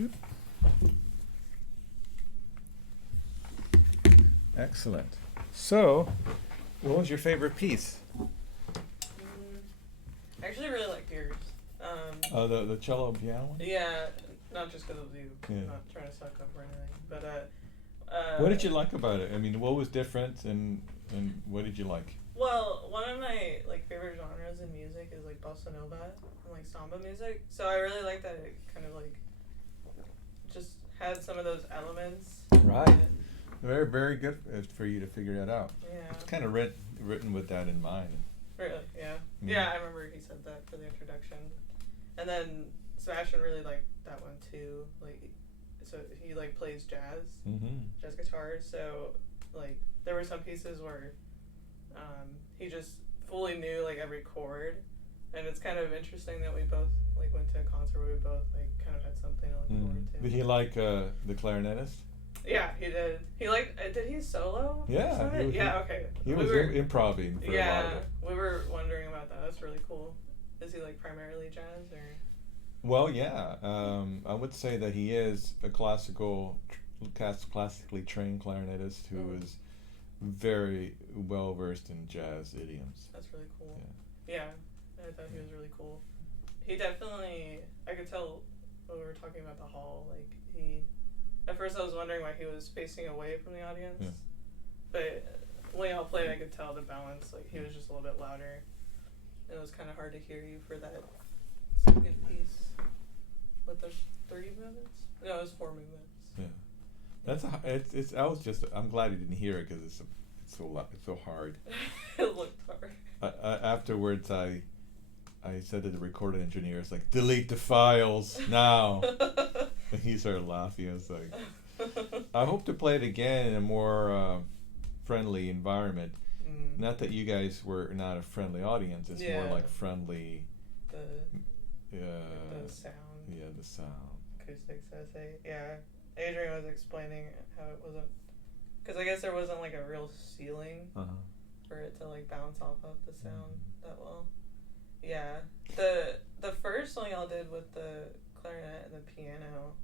Shoot. Excellent. So, what was your favorite piece? I actually really liked yours. The cello piano one? Yeah, not just because of you. Yeah. Not trying to suck up or anything, but What did you like about it? I mean, what was different, and what did you like? well, one of my like favorite genres in music is like bossa nova and like samba music. So I really like that it kind of like just had some of those elements. Right. Very, very good for you to figure that out. Yeah. It's kind of written with that in mind. Really? Yeah. Mm. Yeah, I remember he said that for the introduction. And then Sebastian really liked that one too. Like, so he like plays jazz, jazz guitar. So like there were some pieces where he just fully knew like every chord, and it's kind of interesting that we both like went to a concert where we both like kind of had something to look forward to. Did he like the clarinetist? Yeah, he did. He liked. Did he solo? Yeah. Okay. He was improvising for a lot of it. We were wondering about that. That's really cool. Is he like primarily jazz or? Well, yeah. I would say that he is a classically trained clarinetist who is very well versed in jazz idioms. That's really cool. Yeah, I thought he was really cool. He definitely. I could tell when we were talking about the hall. Like he. At first, I was wondering why he was facing away from the audience, but when y'all played, I could tell the balance. Like he was just a little bit louder. It was kind of hard to hear you for that second piece. With the 3 movements? No, it was 4 movements. Yeah, it's. I'm glad you didn't hear it because it's so hard. It looked hard. Afterwards, I said to the recording engineer, "It's like delete the files now." And he started laughing. I was like, I hope to play it again in a more friendly environment. Not that you guys were not a friendly audience. It's more like friendly. The sound. Yeah, the sound. Acoustics, I say. Yeah. Adrian was explaining how it wasn't, because I guess there wasn't like a real ceiling for it to like bounce off of the sound that well. Yeah. The first song y'all did with the clarinet and the piano,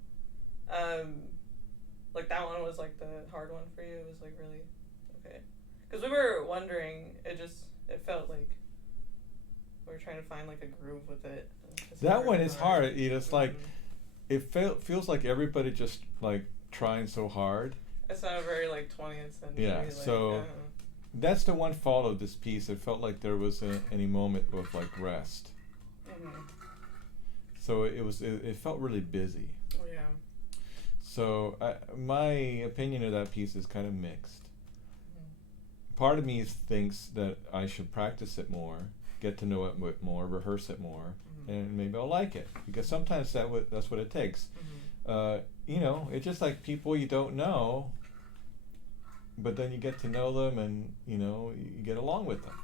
like that one was like the hard one for you. It was like really okay, because we were wondering. It felt like we were trying to find like a groove with it. That one is hard. It's like it feels like everybody just like trying so hard. It sounded very like 20th century. Yeah. Like, So that's the one fault of this piece. It felt like there wasn't any moment of like rest. So it felt really busy. Oh, yeah. So my opinion of that piece is kind of mixed. Part of me thinks that I should practice it more, get to know it more, rehearse it more, and maybe I'll like it. Because sometimes that's what it takes. It's just like people you don't know, but then you get to know them and, you get along with them.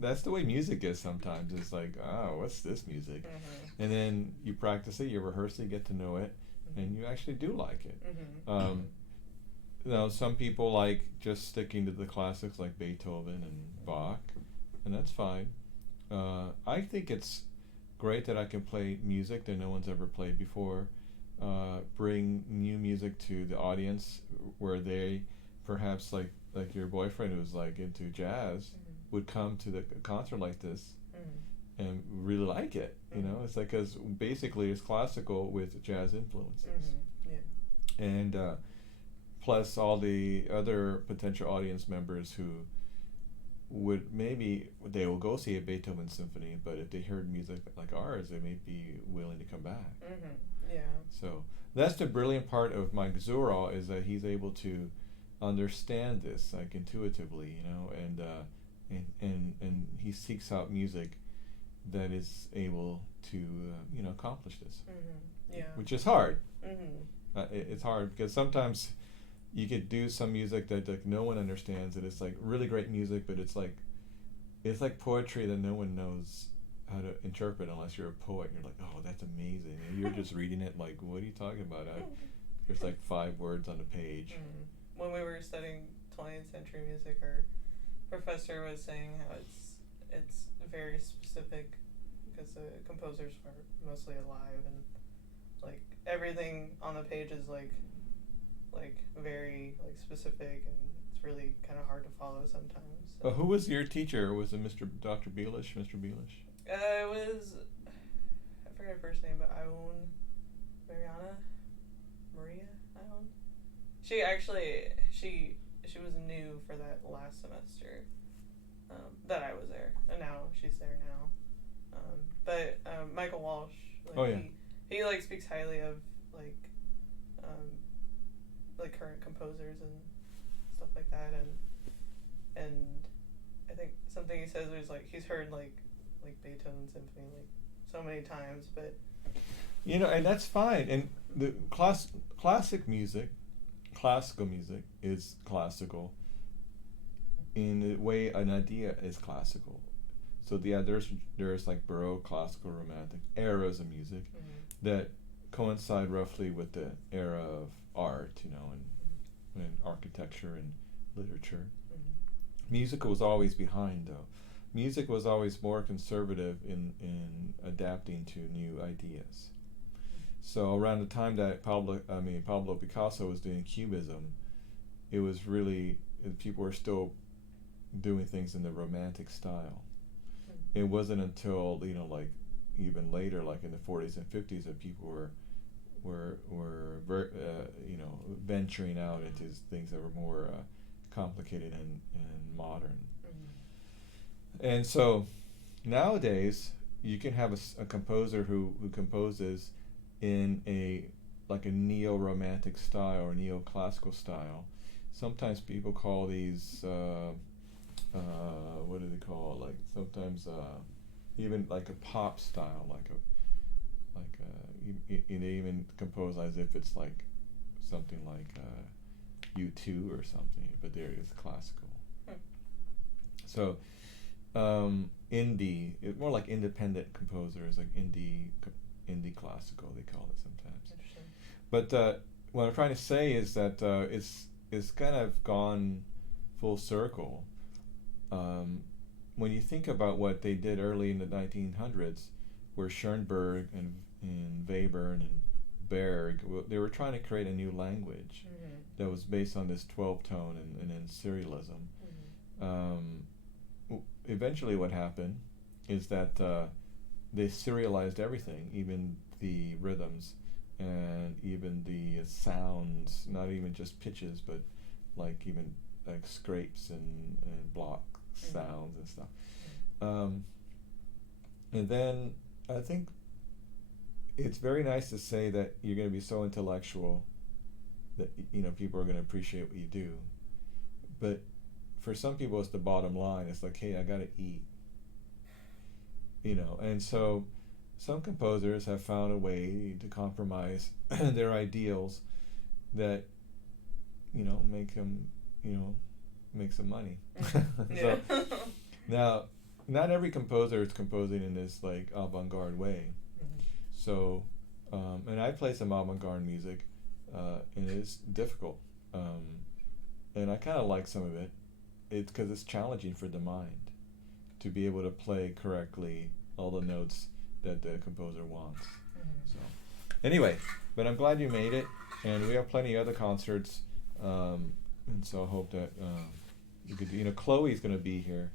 That's the way music is sometimes. It's like, oh, what's this music? And then you practice it, you rehearse it, you get to know it, and you actually do like it. Some people like just sticking to the classics like Beethoven and Bach, and that's fine. I think it's great that I can play music that no one's ever played before, bring new music to the audience where they perhaps like your boyfriend who's like into jazz would come to the concert like this and really like it. It's like, because basically it's classical with jazz influences. And plus all the other potential audience members who would they will go see a Beethoven symphony, but if they heard music like ours, they may be willing to come back. Yeah. So that's the brilliant part of Mike Zurol, is that he's able to understand this like intuitively, and he seeks out music that is able to accomplish this. Which is hard. It's hard because sometimes you could do some music that like no one understands, and it's like really great music, but it's like poetry that no one knows how to interpret unless you're a poet. And you're like, oh, that's amazing, and you're just reading it like, what are you talking about? There's like 5 words on a page. When we were studying 20th century music, our professor was saying how it's very specific because the composers were mostly alive, and like everything on the page is like very like specific, and it's really kind of hard to follow sometimes. So. Who was your teacher? Was it Dr. Beelish? Mr. Beelish? It was, I forget her first name, but Maria Ione. She actually she was new for that last semester that I was there, and now she's there now. But Michael Walsh, like, he like speaks highly of like current composers and stuff like that, and I think something he says was like he's heard like Beethoven's symphony like so many times, but and that's fine. And the classical music is classical in the way an idea is classical. So there's like Baroque, classical, romantic eras of music that coincide roughly with the era of art, and architecture and literature. Music was always behind, though. Music was always more conservative in adapting to new ideas. So around the time that Pablo Picasso was doing Cubism, it was really, people were still doing things in the romantic style. It wasn't until like even later, like in the 40s and 50s, that people were venturing out into things that were more complicated and modern. And so nowadays you can have a composer who composes in a neo-romantic style or neo-classical style. Sometimes people call these what do they call it? Like sometimes even like a pop style, they even compose as if it's like something like U2 or something, but there it is classical. So indie, it's more like independent composers, like indie classical they call it sometimes. Interesting. But what I'm trying to say is that it's kind of gone full circle. When you think about what they did early in the 1900s, where Schoenberg and Webern and Berg, they were trying to create a new language that was based on this 12-tone and then serialism. Eventually what happened is that they serialized everything, even the rhythms and even the sounds, not even just pitches, but like even like scrapes and block sounds and stuff. And then I think it's very nice to say that you're going to be so intellectual that people are going to appreciate what you do. But for some people, it's the bottom line. It's like, hey, I got to eat. And so some composers have found a way to compromise their ideals that make them make some money. So, now, not every composer is composing in this like avant-garde way. So, and I play some avant-garde music, and it's difficult, and I kind of like some of it. It's because it's challenging for the mind to be able to play correctly all the notes that the composer wants. So, anyway, but I'm glad you made it, and we have plenty of other concerts, and so I hope that you could. Chloe's going to be here.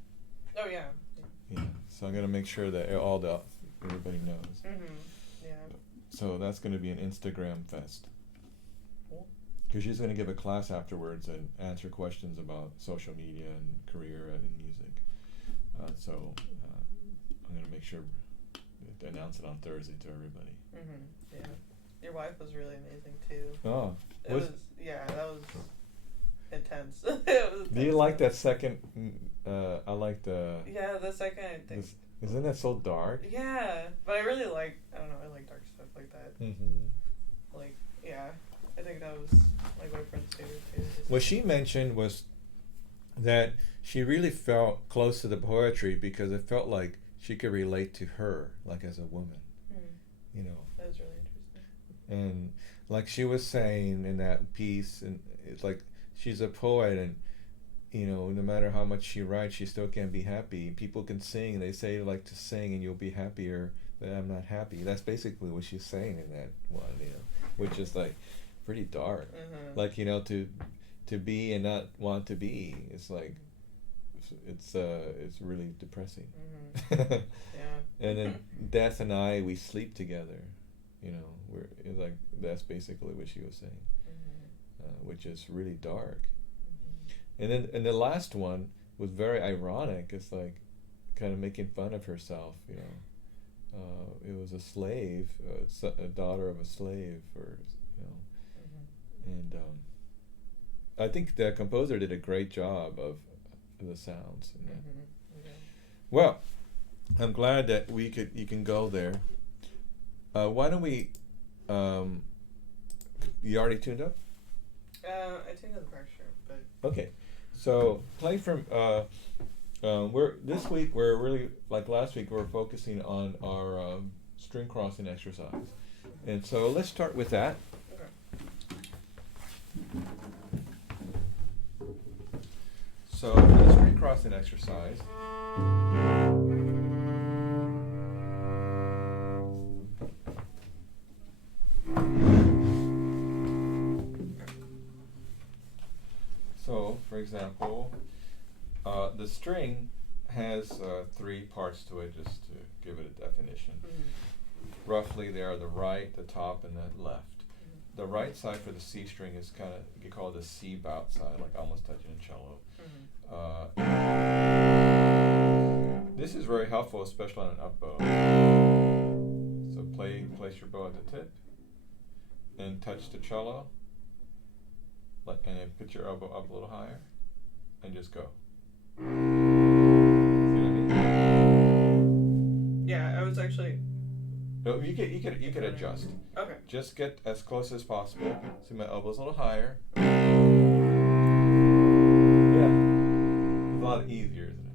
Oh yeah. Yeah. So I'm going to make sure that everybody knows. Yeah. So that's going to be an Instagram fest. Cool. Because she's going to give a class afterwards and answer questions about social media and career in music. So I'm going to make sure to announce it on Thursday to everybody. Yeah. Your wife was really amazing too. Oh. That was intense. It was Do you like that second? I like the. Yeah, the second thing. Isn't that so dark? Yeah, but I really like. I don't know. I like dark stuff like that. Like, yeah, I think that was like my friend's favorite too. What she mentioned was that she really felt close to the poetry because it felt like she could relate to her, like as a woman. That was really interesting. And like she was saying in that piece, and it's like she's a poet, and no matter how much she writes, she still can't be happy. People can sing. They say like to sing and you'll be happier, but I'm not happy. That's basically what she's saying in that one, which is like pretty dark. Like, you know, to be and not want to be. It's like it's really depressing. Yeah. And then Death and I, we sleep together. You know, it's like that's basically what she was saying, which is really dark. And the last one was very ironic. It's like kind of making fun of herself. You know, it was a slave, a daughter of a slave, or you know, and I think the composer did a great job of the sounds. In that. Well, I'm glad that you can go there. Why don't we? You already tuned up? I tuned up the partiture, but okay. So play from. This week we're really like last week we're focusing on our string crossing exercise, and so let's start with that. okay. So the string crossing exercise. So, for example, the string has 3 parts to it, just to give it a definition. Roughly, they are the right, the top, and the left. The right side for the C string is kind of, you call it the C bout side, like almost touching a cello. This is very helpful, especially on an up bow. So place your bow at the tip, and touch the cello, and then put your elbow up a little higher, and just go. See what I mean? Yeah, I was actually. No, you could adjust. Okay. Just get as close as possible. See, my elbow's a little higher. Yeah, it's a lot easier, isn't it?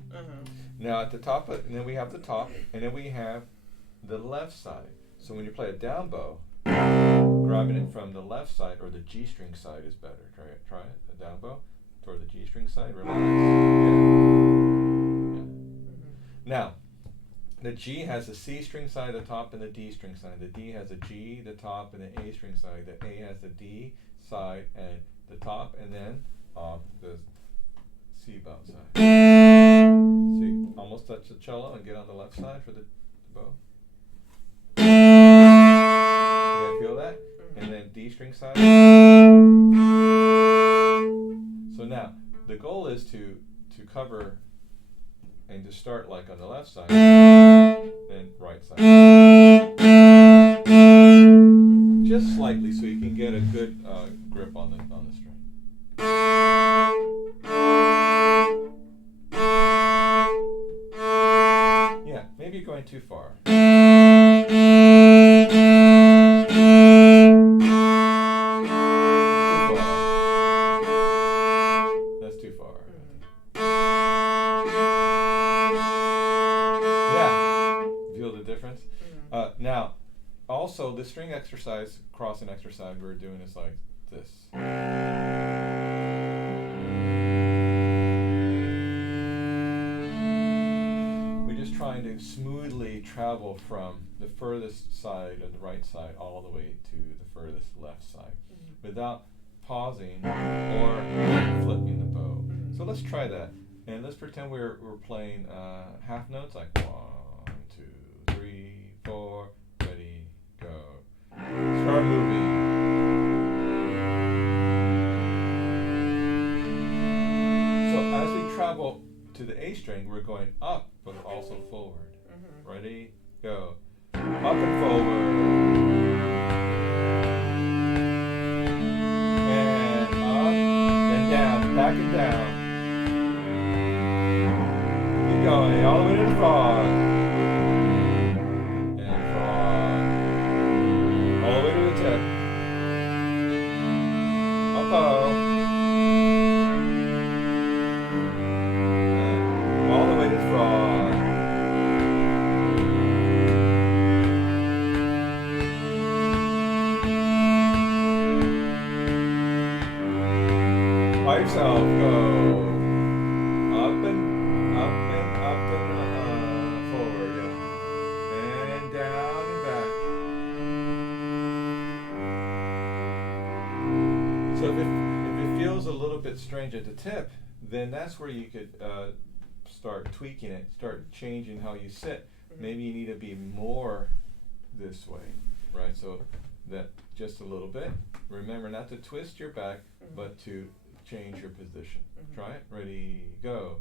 Now at the top, and then we have the top, and then we have the left side. So when you play a down bow, grabbing it from the left side or the G string side is better. Try it. A down bow toward the G string side. Relax. Yeah. Now, the G has the C string side, the top, and the D string side. The D has the G, the top, and the A string side. The A has the D side and the top, and then the C bout side. See, almost touch the cello and get on the left side for the bow. You feel that? And then D string side. So now, the goal is to cover and to start like on the left side, then right side. Just slightly so you can get a good grip on the string. Yeah, maybe you're going too far. That's too far. Feel the difference? Now, also the string exercise, crossing exercise we're doing is like this. We're just trying to smoothly travel from the furthest side of the right side all the way to the furthest left side without pausing or flipping the bow. So let's try that. And let's pretend we're playing half notes, like 1, 2, 3, 4, ready, go. Start moving. So as we travel to the A string, we're going up, but also forward. Ready, go. Up and forward. And up, and down, back and down. Keep going, all the way to the frog. And frog. All the way to the tip. Up bow. And all the way to the frog. By yourself, go. Up and forward, yeah. And down and back. strings at the tip, then that's where you could start tweaking it, start changing how you sit. Maybe you need to be more this way, right? So that just a little bit. Remember not to twist your back, but to change your position. Try it. Ready, go.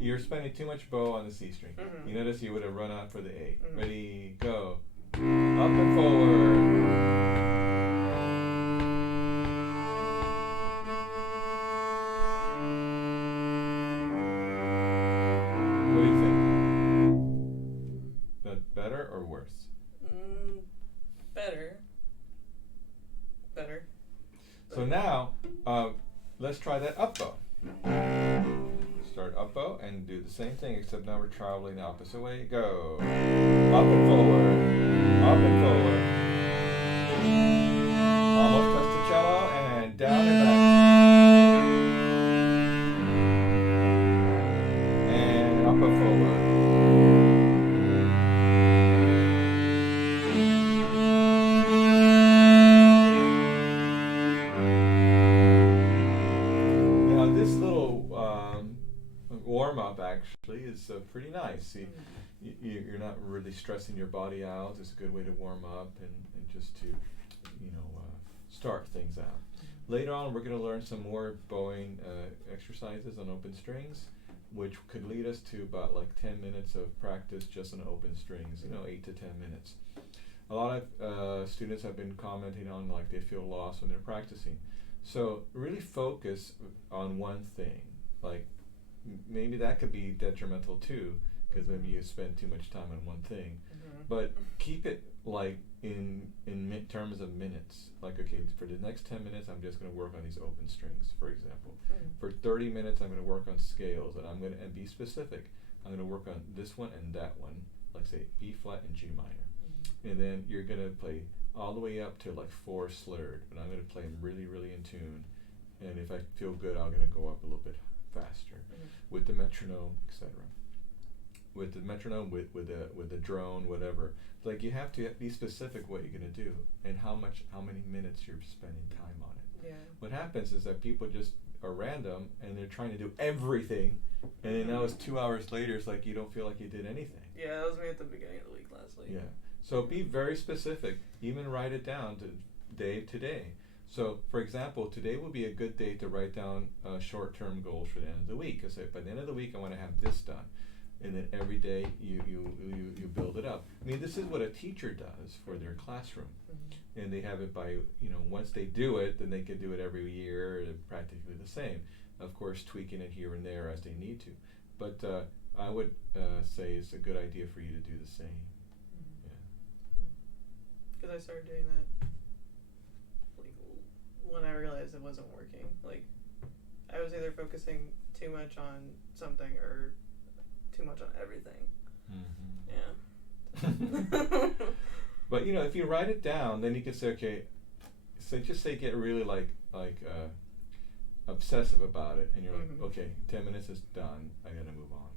You're spending too much bow on the C string. You notice you would have run out for the A. Ready, go. Up and forward. What do you think? That better or worse? Better. Better. So now, let's try that up bow. Start up bow and do the same thing, except now we're traveling the opposite way. Go. Up and forward. Up and forward. Almost touch the cello and down and back. And up and forward. Now this little warm up actually is pretty nice. See, you're not really stressing your body out. It's a good way to warm up and just to, start things out. Later on, we're going to learn some more bowing exercises on open strings, which could lead us to about like 10 minutes of practice just on open strings, 8 to 10 minutes. A lot of students have been commenting on like they feel lost when they're practicing. So really focus on one thing. Like maybe that could be detrimental too, because maybe you spend too much time on one thing. But keep it like in terms of minutes. Like, okay, for the next 10 minutes, I'm just going to work on these open strings, for example. For 30 minutes, I'm going to work on scales, and I'm going to be specific. I'm going to work on this one and that one, like say E flat and G minor. And then you're going to play all the way up to like 4 slurred, but I'm going to play them really, really in tune. And if I feel good, I'm going to go up a little bit faster with the metronome, etc. With the metronome, with the drone, whatever. Like you have to be specific what you're going to do and how many minutes you're spending time on it. Yeah. What happens is that people just are random and they're trying to do everything, and then now it's 2 hours later. It's like you don't feel like you did anything. Yeah, that was me at the beginning of the week last week. Yeah. So be very specific. Even write it down to day to day. So, for example, today will be a good day to write down short-term goals for the end of the week. I say, by the end of the week, I want to have this done. And then every day you build it up. I mean, this is what a teacher does for their classroom. And they have it by, once they do it, then they can do it every year, practically the same. Of course, tweaking it here and there as they need to. But I would say it's a good idea for you to do the same. Because I started doing that like when I realized it wasn't working. Like I was either focusing too much on something or too much on everything. Yeah. But if you write it down, then you can say, okay, so just say get really like obsessive about it, and you're like, okay, 10 minutes is done. I gotta move on.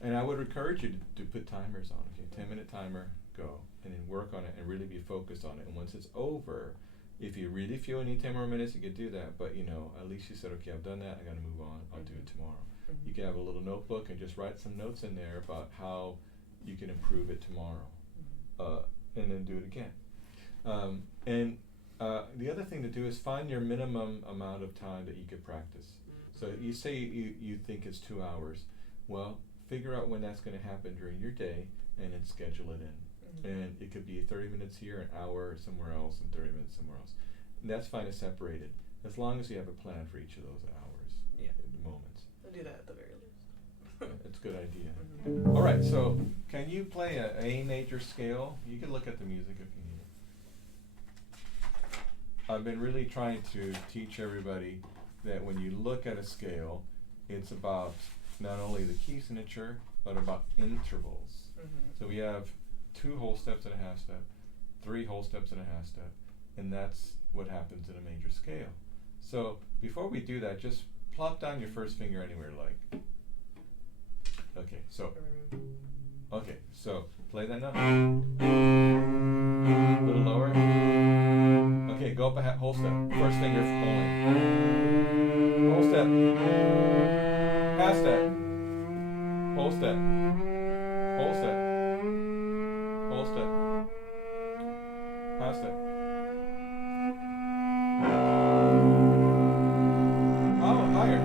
And I would encourage you to put timers on. Okay, 10-minute timer, go, and then work on it and really be focused on it. And once it's over, if you really feel you need 10 more minutes, you could do that. But at least you said, okay, I've done that. I gotta move on. I'll do it tomorrow. You can have a little notebook and just write some notes in there about how you can improve it tomorrow, and then do it again. And the other thing to do is find your minimum amount of time that you could practice. So you say you think it's 2 hours. Well, figure out when that's going to happen during your day, and then schedule it in. And it could be 30 minutes here, an hour somewhere else, and 30 minutes somewhere else. And that's fine to separate it, as long as you have a plan for each of those hours, moments. I'll do that at the very least. It's a good idea. All right, so can you play a A major scale? You can look at the music if you need it. I've been really trying to teach everybody that when you look at a scale, it's about not only the key signature, but about intervals. So we have 2 whole steps and a half step, 3 whole steps and a half step, and that's what happens in a major scale. So before we do that, just plop down your first finger anywhere, like. Okay, so play that note. A little lower. Okay, go up a whole step. First finger only. Whole step. Half step. Whole step. Whole step. Whole step. Half step. Oh, higher.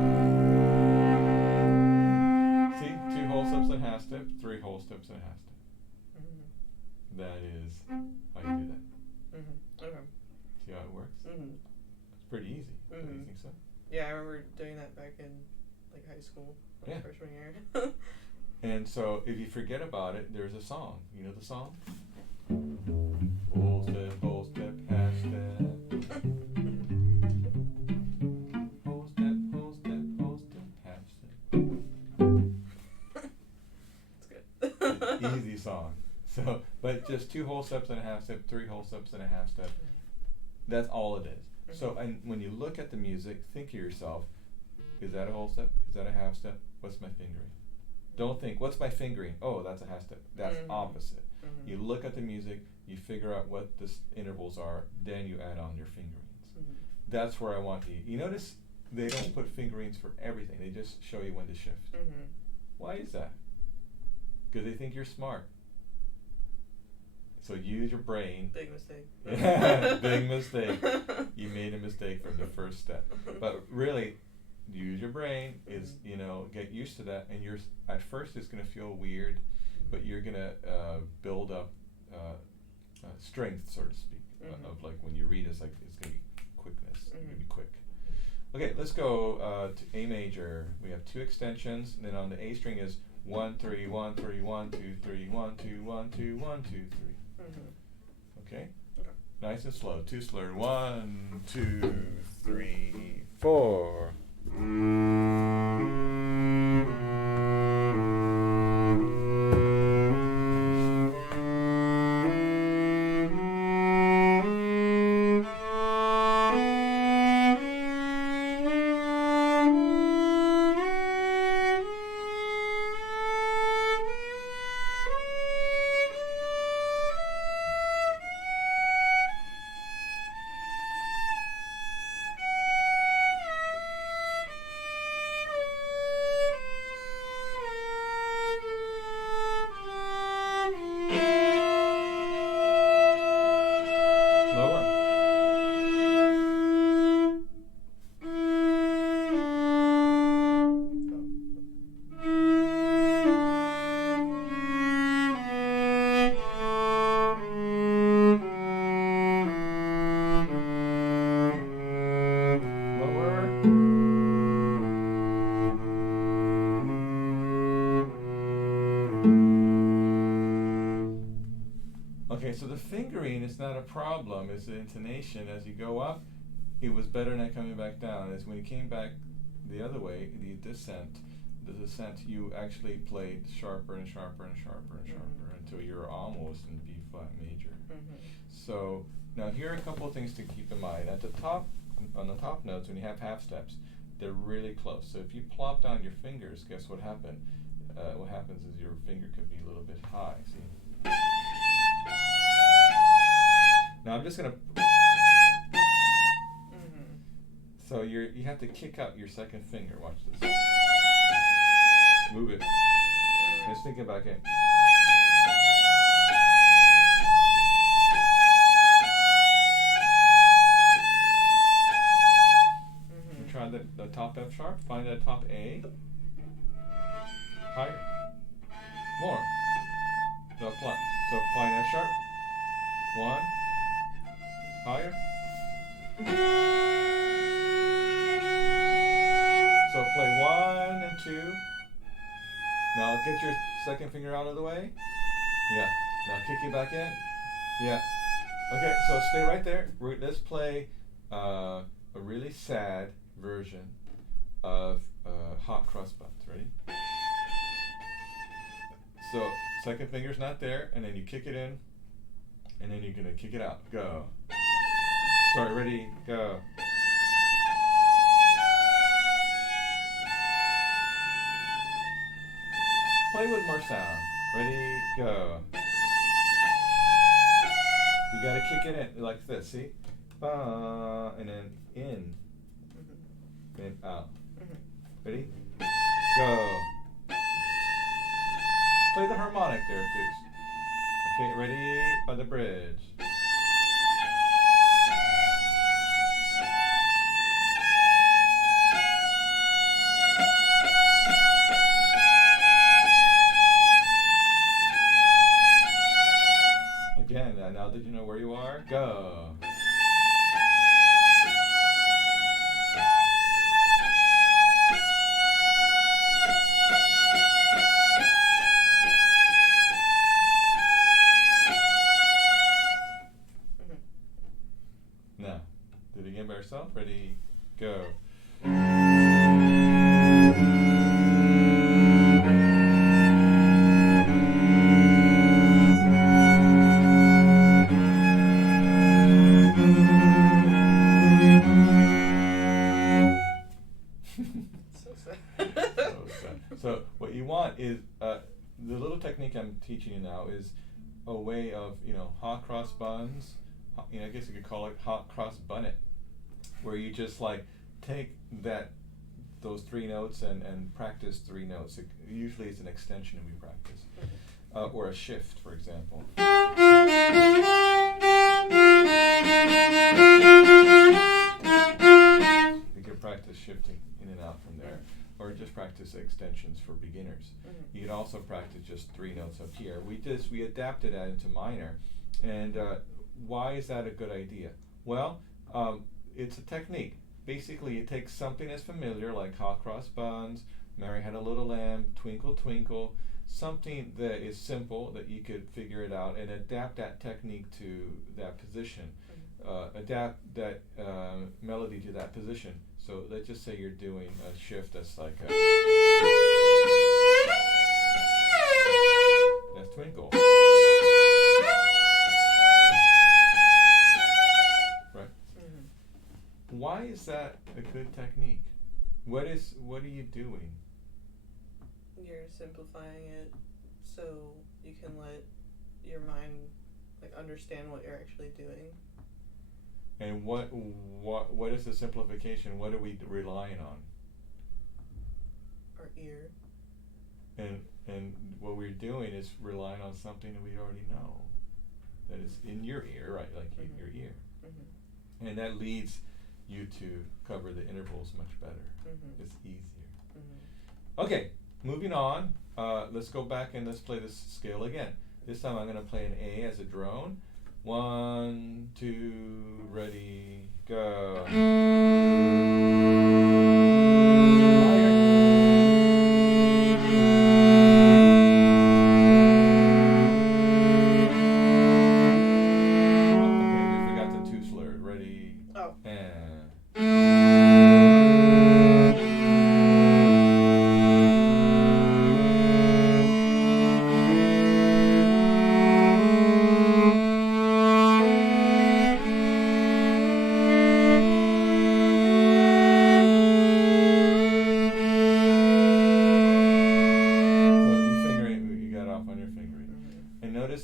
See, 2 whole steps and half step, 3 whole steps and a half step. Mm-hmm. That is how you do that. Mm-hmm. Okay. See how it works? Mm-hmm. It's pretty easy. Mm-hmm. Don't you think so? Yeah, I remember doing that back in like high school, Yeah. freshman year. And so if you forget about it, there's a song. You know the song? Whole step, half step. Whole step, half step. It's good. Easy song. So, but just 2 whole steps and a half step, 3 whole steps and a half step. That's all it is. Mm-hmm. So, and when you look at the music, think to yourself, is that a whole step? Is that a half step? What's my fingering? Don't think, what's my fingering? Oh, that's a half step. That's opposite. Mm-hmm. You look at the music, you figure out what the intervals are, then you add on your fingerings. Mm-hmm. That's where I want you. You notice they don't put fingerings for everything. They just show you when to shift. Mm-hmm. Why is that? Because they think you're smart. So use your brain. Big mistake. Big mistake. You made a mistake from the first step. But really, use your brain. Is get used to that, and you're at first it's gonna feel weird, but you're gonna build up strength, so to speak, of like when you read it's gonna be quickness. It's gonna be quick. Okay, let's go to A major. We have 2 extensions, and then on the A string is 1 3 1 3 1 2 3 1 2 1 2 1 2 3. Okay? Okay. Nice and slow. 2 slur. 1 2 3 4. Okay, so the fingering is not a problem, it's the intonation. As you go up, it was better than coming back down. As when you came back the other way, the descent, you actually played sharper and sharper and sharper and sharper until you're almost in B flat major. So now here are a couple of things to keep in mind. At the top, on the top notes, when you have half steps, they're really close. So if you plop down your fingers, guess what happened? What happens is your finger could be a little bit high. See? Now I'm just gonna. So you have to kick out your second finger. Watch this. Move it. Just think about it. Try the top F sharp. Find that top A. Higher. More. So flat. So find F sharp. 1. Higher. So play 1 and 2. Now get your second finger out of the way. Yeah. Now kick it back in. Yeah. Okay, so stay right there. Let's play a really sad version of Hot Cross Buns. Ready? So second finger's not there, and then you kick it in, and then you're gonna kick it out. Go. Sorry, ready, go. Play with more sound. Ready, go. You gotta kick it in like this, see? ba, and then in, Mhm. and out. Mhm. Ready? Go. Play the harmonic there, too. Okay, ready? By the bridge. Again, now that you know where you are, go. Mhm. Now, do it again by yourself. Ready? Go. So sad. So sad. So what you want is the little technique I'm teaching you now is a way of hot cross buns. I guess you could call it hot cross bunnet, where you just like take those 3 notes and practice 3 notes. Usually it's an extension that we practice, or a shift, for example. You can practice shifting in and out from there, or just practice extensions for beginners. You can also practice just 3 notes up here. We adapted that into minor, and why is that a good idea? Well, it's a technique. Basically, you take something that's familiar, like hot cross buns, Mary Had a Little Lamb, Twinkle Twinkle, something that is simple that you could figure it out, and adapt that technique to that position. Adapt that melody to that position. So let's just say you're doing a shift that's like that's twinkle. Right? Why is that a good technique? What are you doing? You're simplifying it so you can let your mind understand what you're actually doing. And what is the simplification? What are we relying on? Our ear. And what we're doing is relying on something that we already know, that is in your ear, right? Like in your ear, and that leads you to cover the intervals much better. It's easier. Okay, moving on. Let's go back and let's play this scale again. This time I'm going to play an A as a drone. 1, 2, ready, go. Okay, we forgot the 2 slurred. Ready? Oh. And.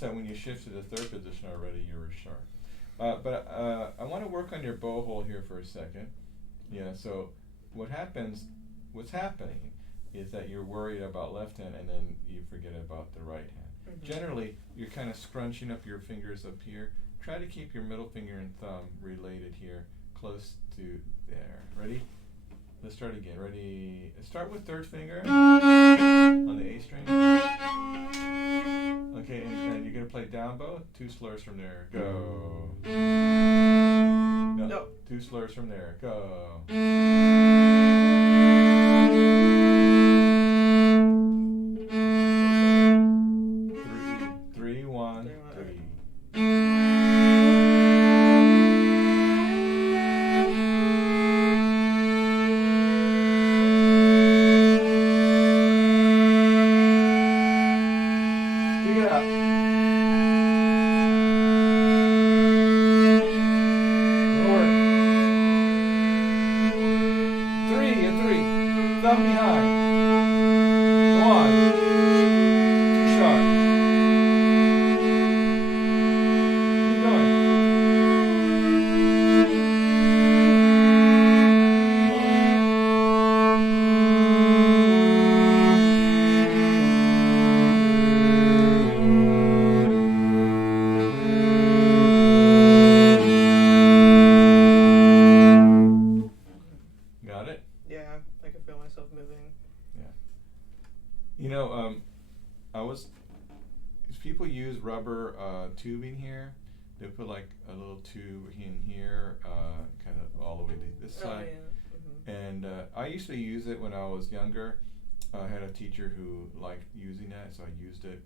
That when you shift to the 3rd position already, you were sharp. But I want to work on your bow hole here for a second. Yeah, so what's happening is that you're worried about left hand and then you forget about the right hand. Generally, you're kind of scrunching up your fingers up here. Try to keep your middle finger and thumb related here, close to there. Ready? Let's start again. Ready? Start with 3rd finger on the A string. Okay, and you're going to play down bow, 2 slurs from there, go. No, 2 slurs from there, go. 3, 1, 3. Thumb behind. Go on. Too sharp. Keep going. Got it? Yeah, I can feel myself moving. Yeah. You know, if people use rubber tubing here, they put like a little tube in here, kind of all the way to this side. Yeah. And I used to use it when I was younger. I had a teacher who liked using that, so I used it.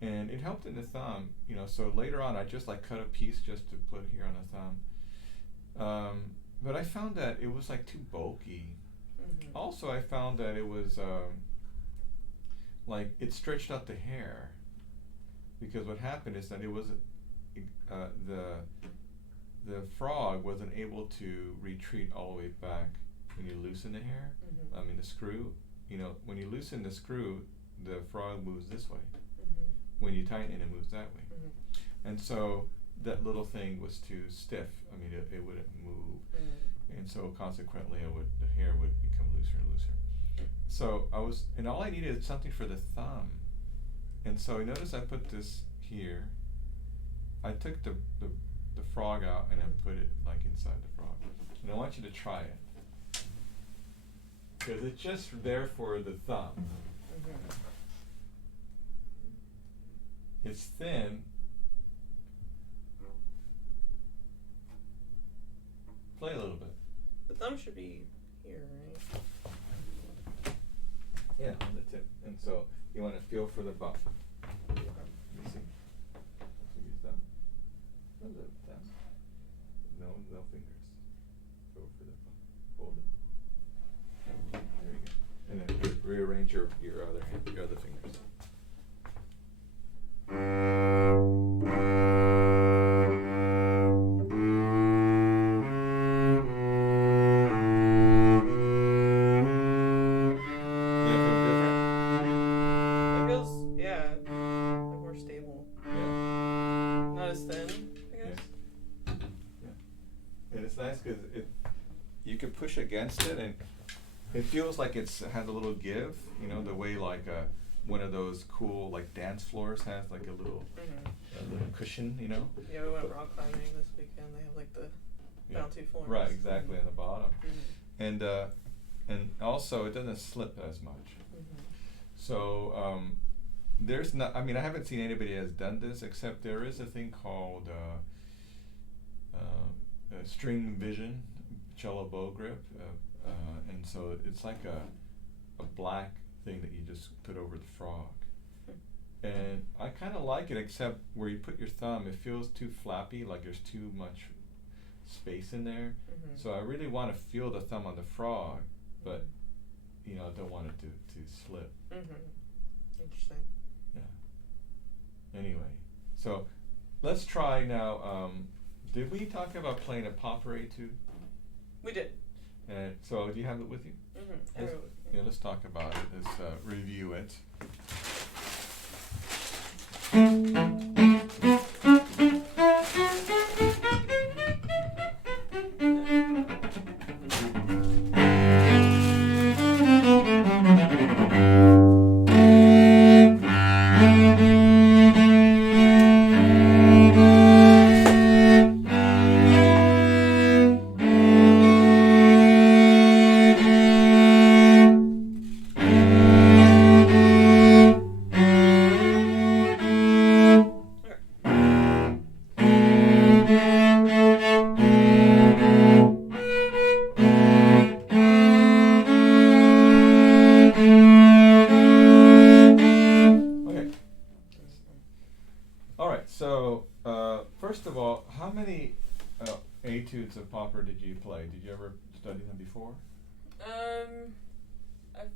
And it helped in the thumb, you know, so later on I just like cut a piece just to put here on the thumb. But I found that it was like too bulky. Mm-hmm. Also, I found that it was like it stretched out the hair, because what happened is that it was the frog wasn't able to retreat all the way back when you loosen the hair. Mm-hmm. I mean the screw. You know, when you loosen the screw, the frog moves this way. Mm-hmm. When you tighten it, moves that way. Mm-hmm. And so that little thing was too stiff. I mean, it wouldn't move. Mm-hmm. And so consequently, the hair would become looser and looser. So and all I needed is something for the thumb. And so notice I put this here. I took the frog out and I put it like inside the frog. And I want you to try it. Because it's just there for the thumb. Mm-hmm. It's thin. Play a little bit. The thumb should be here, right? Yeah, on the tip. And so you want to feel for the bump. Let me see. So use thumb. A little thumb. No fingers. Go for the bump. Hold it. There you go. And then rearrange your other hand, your other fingers. Push against it, and it feels like it has a little give, you know, the way like one of those cool like dance floors has like a little cushion, you know. Yeah, we went rock climbing this weekend. They have like the bouncy floors. Right, exactly, on the bottom. Mm-hmm. And also it doesn't slip as much. Mm-hmm. So there's not. I mean, I haven't seen anybody has done this, except there is a thing called string vision. Cello bow grip, and so it's like a black thing that you just put over the frog. And I kind of like it, except where you put your thumb, it feels too flappy, like there's too much space in there. Mm-hmm. So I really want to feel the thumb on the frog, but you know, I don't want it to slip. Mm-hmm. Interesting. Yeah. Anyway, so let's try now. Did we talk about playing a pop etude? We did. And so do you have it with you? Mm-hmm. Let's talk about it. Let's review it. First of all, how many etudes of Popper did you play? Did you ever study them before? I've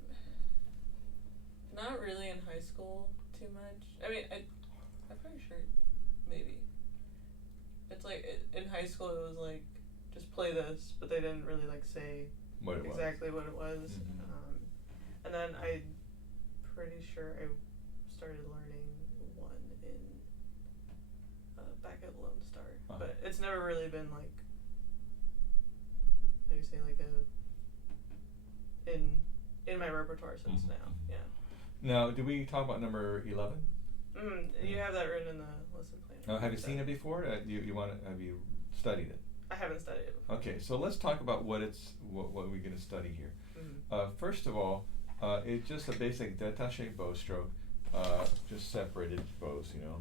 not really in high school too much. I mean, I'm pretty sure maybe. It's like in high school it was like just play this, but they didn't really like say what exactly what it was. Mm-hmm. And then I'm pretty sure I started learning one in back at Lone Star, but it's never really been like, how do you say, like in my repertoire since now. Yeah. Now, did we talk about number 11? You have that written in the lesson plan. Have you seen it before? Have you studied it? I haven't studied it before. Okay, so let's talk about what we're going to study here. Mm-hmm. First of all, it's just a basic détaché bow stroke, just separated bows, you know.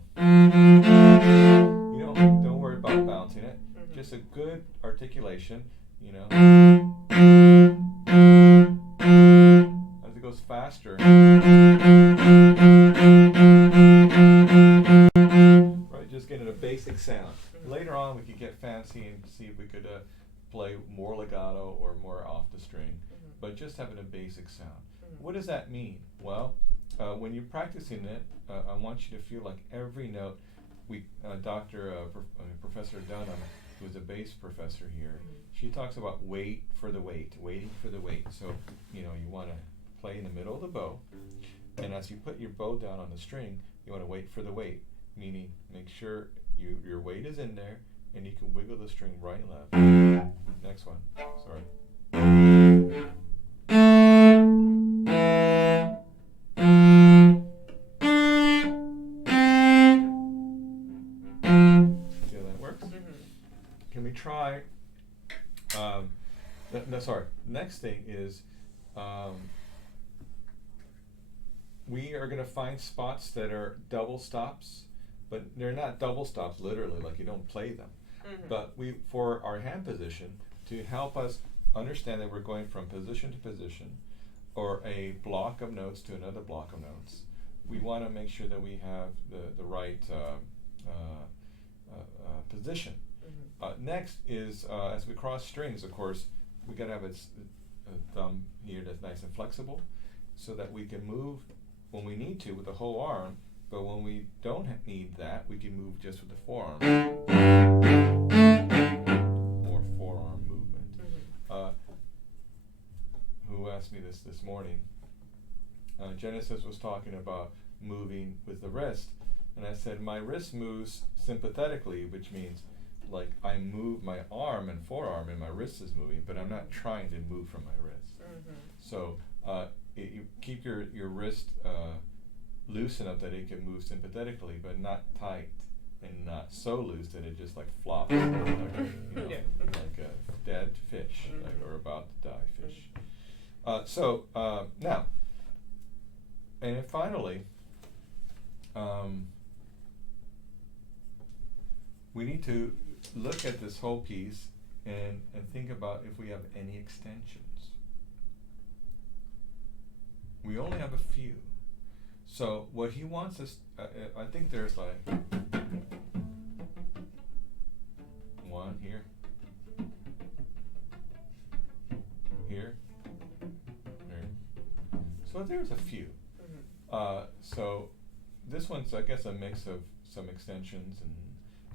Don't worry about bouncing it. Mm-hmm. Just a good articulation, you know. As it goes faster, right? Just getting a basic sound. Mm-hmm. Later on, we could get fancy and see if we could play more legato or more off the string, Mm-hmm. but just having a basic sound. Mm-hmm. What does that mean? Well, when you're practicing it, I want you to feel like every note. Professor Dunham, who's a bass professor here, Mm-hmm. she talks about waiting for the weight. So, you want to play in the middle of the bow, and as you put your bow down on the string, you want to wait for the weight, meaning make sure your weight is in there, and you can wiggle the string right and left. Next one. Sorry. See how that works? Mm-hmm. Can we try? Sorry. Next thing is, we are going to find spots that are double stops, but they're not double stops literally, like you don't play them. Mm-hmm. But for our hand position, to help us understand that we're going from position to position, or a block of notes to another block of notes, we want to make sure that we have the right position. Mm-hmm. Next is, as we cross strings, of course, we got to have a thumb here that's nice and flexible, so that we can move when we need to with the whole arm, but when we don't need that, we can move just with the forearm. More forearm movement. Mm-hmm. Who asked me this morning? Genesis was talking about moving with the wrist, and I said my wrist moves sympathetically, which means like I move my arm and forearm and my wrist is moving, but I'm not trying to move from my wrist. Mm-hmm. So you keep your wrist loose enough that it can move sympathetically, but not tight and not so loose that it just like flops like Yeah. like a dead fish, Mm-hmm. like, or about to die fish. Now, and then finally, we need to look at this whole piece and think about if we have any extensions. We only have a few. So what he wants us, I think there's like one here, here, there. So there's a few. Mm-hmm. So this one's, I guess, a mix of some extensions and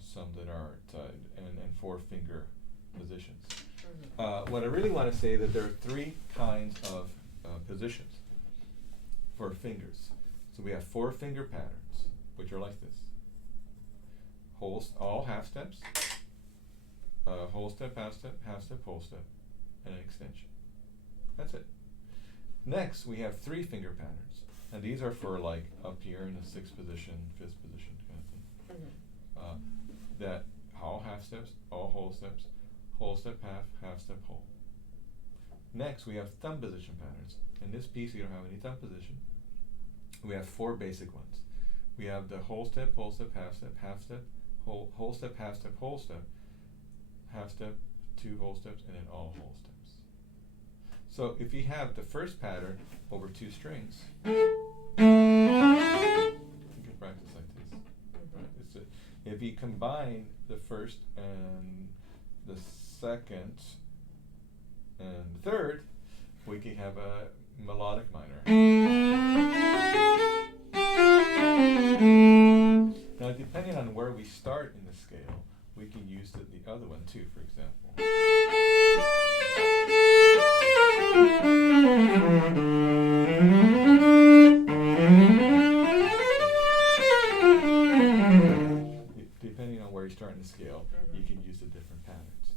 some that aren't, and 4-finger positions. Mm-hmm. What I really want to say that there are 3 kinds of positions for fingers. So we have 4-finger patterns, which are like this. All half steps, whole step, half step, whole step, and an extension. That's it. Next, we have 3-finger patterns, and these are for like up here in the 6th position, 5th position kind of thing. Mm-hmm. That all half steps, all whole steps, whole step, half step, whole. Next, we have thumb position patterns. In this piece, we don't have any thumb position. We have 4 basic ones. We have the whole step, half step, whole step, half step, 2 whole steps, and then all whole steps. So if you have the first pattern over 2 strings, you can practice like this. Mm-hmm. Right? If you combine the first and the second and the third, we can have a melodic minor. Now, depending on where we start in the scale, we can use the other one too, for example. Depending on where you start in the scale, Mm-hmm. you can use the different patterns.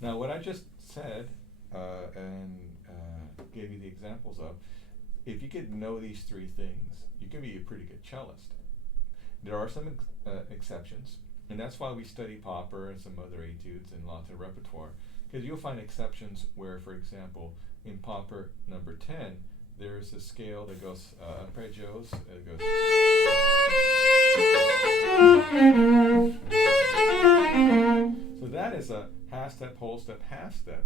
Now, what I just said and gave you the examples of, if you could know these 3 things, you can be a pretty good cellist. There are some exceptions. And that's why we study Popper and some other etudes and lots of repertoire. Because you'll find exceptions where, for example, in Popper number 10, there's a scale that goes arpeggios, it goes. So that is a half step, whole step, half step.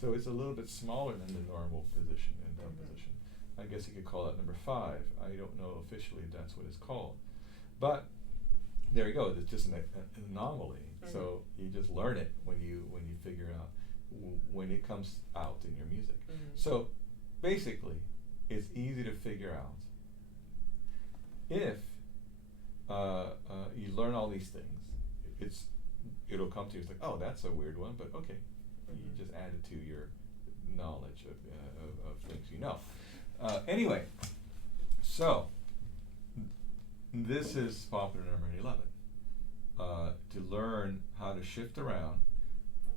So it's a little bit smaller than the normal position and tone position. I guess you could call that number 5. I don't know officially if that's what it's called. But there you go. It's just an anomaly. So you just learn it when you figure out when it comes out in your music. So basically, it's easy to figure out if you learn all these things. It'll come to you. It's like, oh, that's a weird one, but okay. You just add it to your knowledge of things you know. Anyway, so this is popular number 11. To learn how to shift around,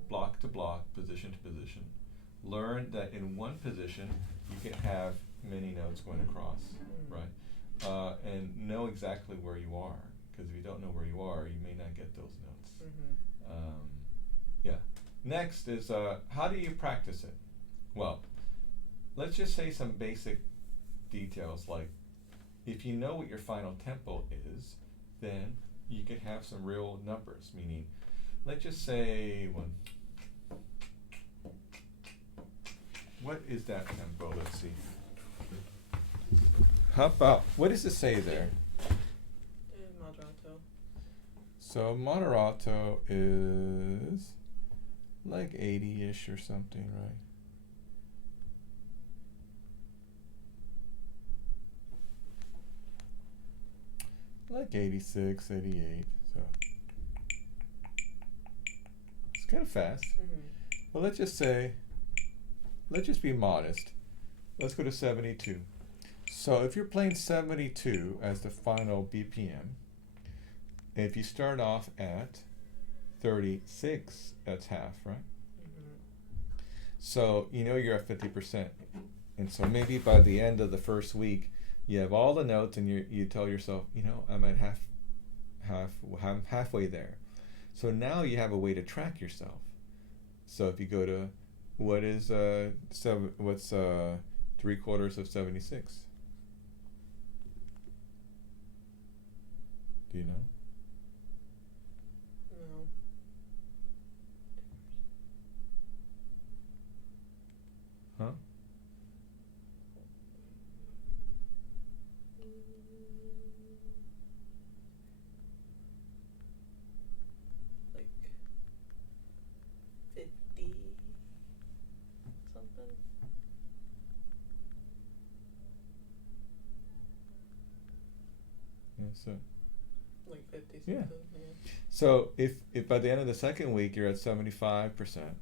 block to block, position to position. Learn that in one position you can have many notes going across, right? And know exactly where you are, because if you don't know where you are, you may not get those notes. Yeah. Next is how do you practice it? Well, let's just say some basic details, like if you know what your final tempo is, then you can have some real numbers, meaning let's just say what is that tempo? Let's see. How about, what does it say there? Moderato. So moderato is like 80-ish or something, right? Like 86, 88, so it's kind of fast. Well, let's just be modest. Let's go to 72. So if you're playing 72 as the final BPM, if you start off at 36, that's half, right? So you know you're at 50%. And so maybe by the end of the first week, you have all the notes and you tell yourself, you know, I'm at I'm halfway there. So now you have a way to track yourself. So if you go to, what's 3/4 of 76? Do you know? No. Huh? Like 50 something. Yeah, so Like 50 something. Yeah. Yeah. So if by the end of the second week you're at 75%,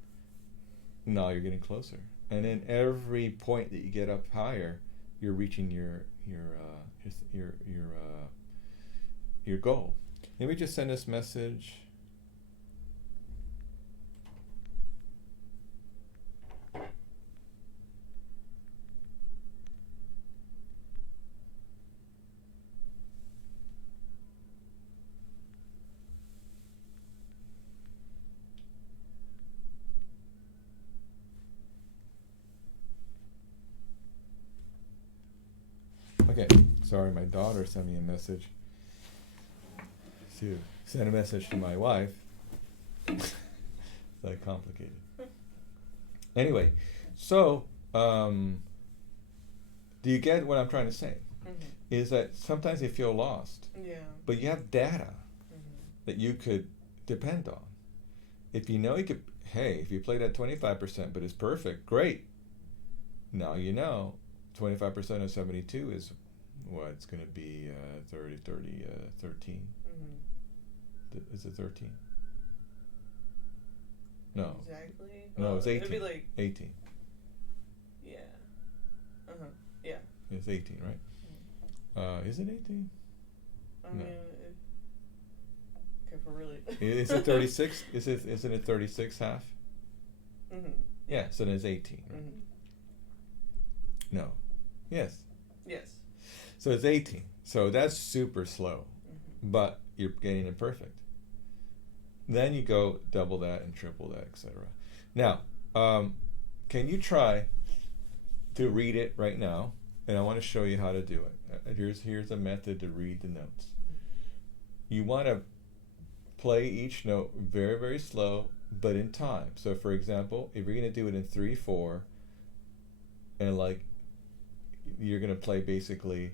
now you're getting closer. And then every point that you get up higher, you're reaching your goal. Let me just send this message. Okay, sorry, my daughter sent me a message. To send a message to my wife. It's like complicated. Anyway, so do you get what I'm trying to say? Is that sometimes you feel lost, but you have data that you could depend on. If you know you could, hey, if you played at 25% but it's perfect, great. Now you know 25% of 72 is what it's going to be 13. Is it 13? No. Exactly. No, Well, it's 18. It'd be like 18. Yeah. Yeah. It's 18, right? Is it 18? I No. mean, okay, for really. Is it 36? Isn't it 36 half? Yeah, so then it's 18, right? No. Yes. Yes. So it's 18. So that's super slow, but you're getting it perfect. Then you go double that and triple that, etc. Now, can you try to read it right now? And I want to show you how to do it. Here's a method to read the notes. You want to play each note very, very slow, but in time. So for example, if you're going to do it in 3/4, and like you're going to play basically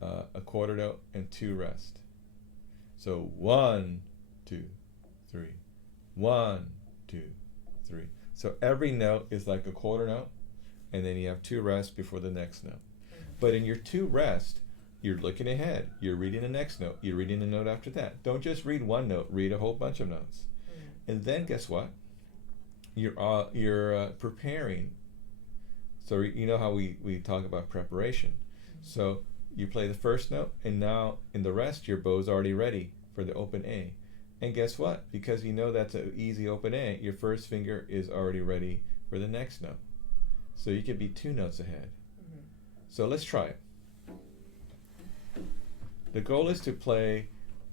a quarter note and 2 rest. So 1, 2, 3, 1, 2, 3. So every note is like a quarter note, and then you have 2 rests before the next note. But in your 2 rest, you're looking ahead. You're reading the next note. You're reading the note after that. Don't just read one note. Read a whole bunch of notes. And then guess what? You're preparing. So you know how we talk about preparation. So you play the first note, and now in the rest, your bow's already ready for the open A. And guess what? Because you know that's an easy open A, your first finger is already ready for the next note. So you could be 2 notes ahead. So let's try it. The goal is to play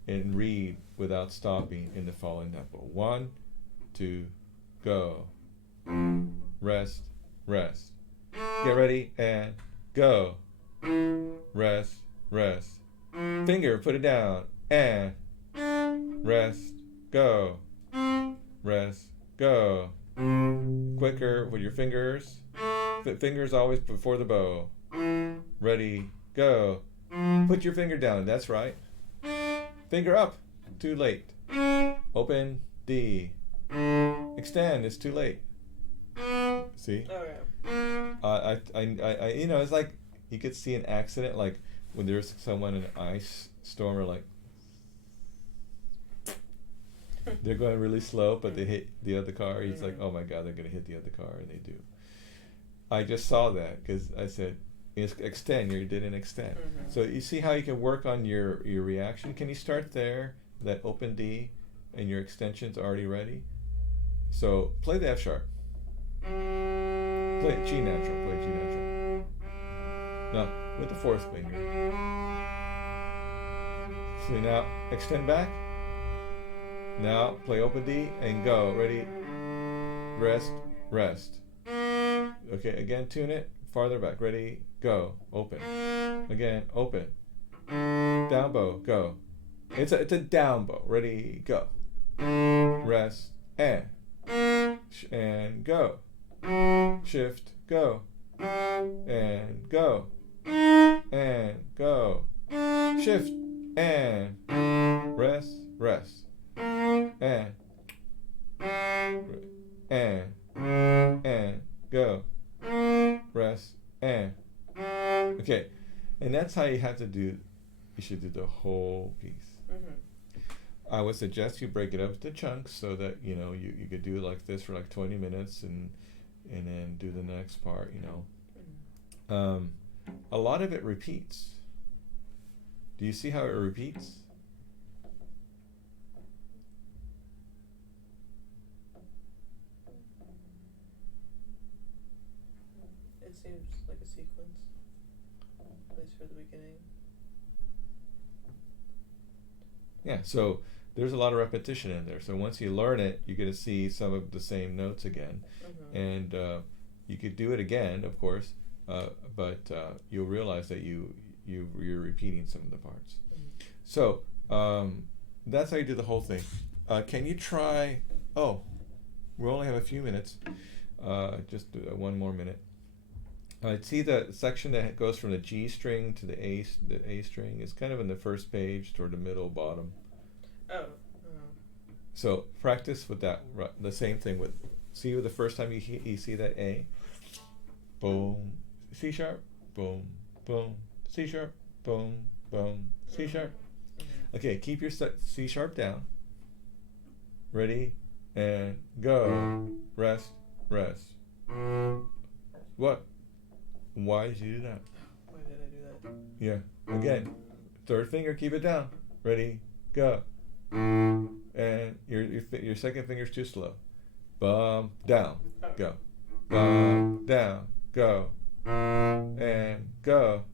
and read without stopping in the following tempo. 1, 2, go. Rest, rest. Get ready and go. Rest, rest. Finger, put it down and rest, go. Rest, go. Quicker with your fingers. Fingers always before the bow. Ready, go. Put your finger down, that's right. Finger up, too late. Open D. Extend, it's too late. See? Okay. You know, it's like you could see an accident, like when there's someone in an ice storm, or like they're going really slow, but they hit the other car. He's like, oh my God, they're gonna hit the other car, and they do. I just saw that because I said, extend. You didn't extend. So you see how you can work on your reaction. Can you start there, that open D, and your extension's already ready? So play the F sharp. Play G natural. Play G natural. Now with the 4th finger. So now extend back. Now play open D and go. Ready? Rest. Rest. Okay. Again, tune it. Farther back. Ready? Go. Open. Again. Open. Down bow. Go. It's a down bow. Ready? Go. Rest and go. Shift. Go. And go. And go. Shift and rest. Rest. And go. Rest and okay, and that's how you have to do. You should do the whole piece. I would suggest you break it up into chunks so that you know you could do it like this for like 20 minutes and then do the next part. You know, a lot of it repeats. Do you see how it repeats? It seems like a sequence, at least for the beginning. Yeah, so there's a lot of repetition in there. So once you learn it, you're going to see some of the same notes again. And you could do it again, of course, but you'll realize that you're repeating some of the parts. So that's how you do the whole thing. Can you try... Oh, we only have a few minutes. Just one more minute. See the section that goes from the G string to the A string is kind of in the first page toward the middle bottom. Oh. So practice with that. The same thing with, see the first time you see that A, boom, C sharp, boom, boom, C sharp, boom, boom, C sharp. Okay, keep your C sharp down. Ready and go. Rest, rest. What? Why did you do that? Why did I do that? Yeah. Again, 3rd finger, keep it down. Ready, go. And your second finger's too slow. Bum, down, go. Bum, down, go. And go.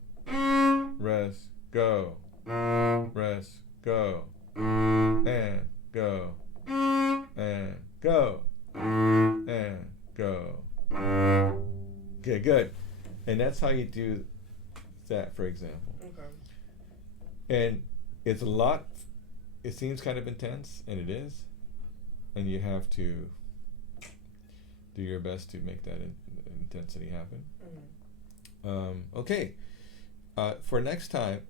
Rest, go. Rest, go. And go. and go, and go. Okay, good. And that's how you do that, for example. Okay. And it's a lot, it seems kind of intense, and it is. And you have to do your best to make that intensity happen. Okay. For next time,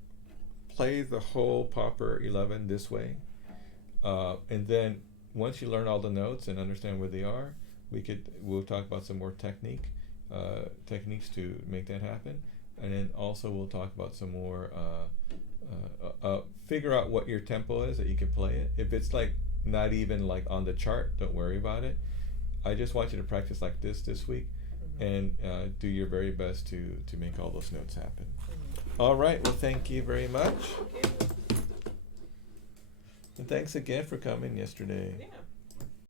play the whole Popper 11 this way. And then once you learn all the notes and understand where they are, we'll talk about some more techniques to make that happen. And then also we'll talk about some more, figure out what your tempo is that you can play it. If it's like not even like on the chart, don't worry about it. I just want you to practice like this week, and do your very best to make all those notes happen. All right, well, thank you very much. Thank you. And thanks again for coming yesterday. Yeah.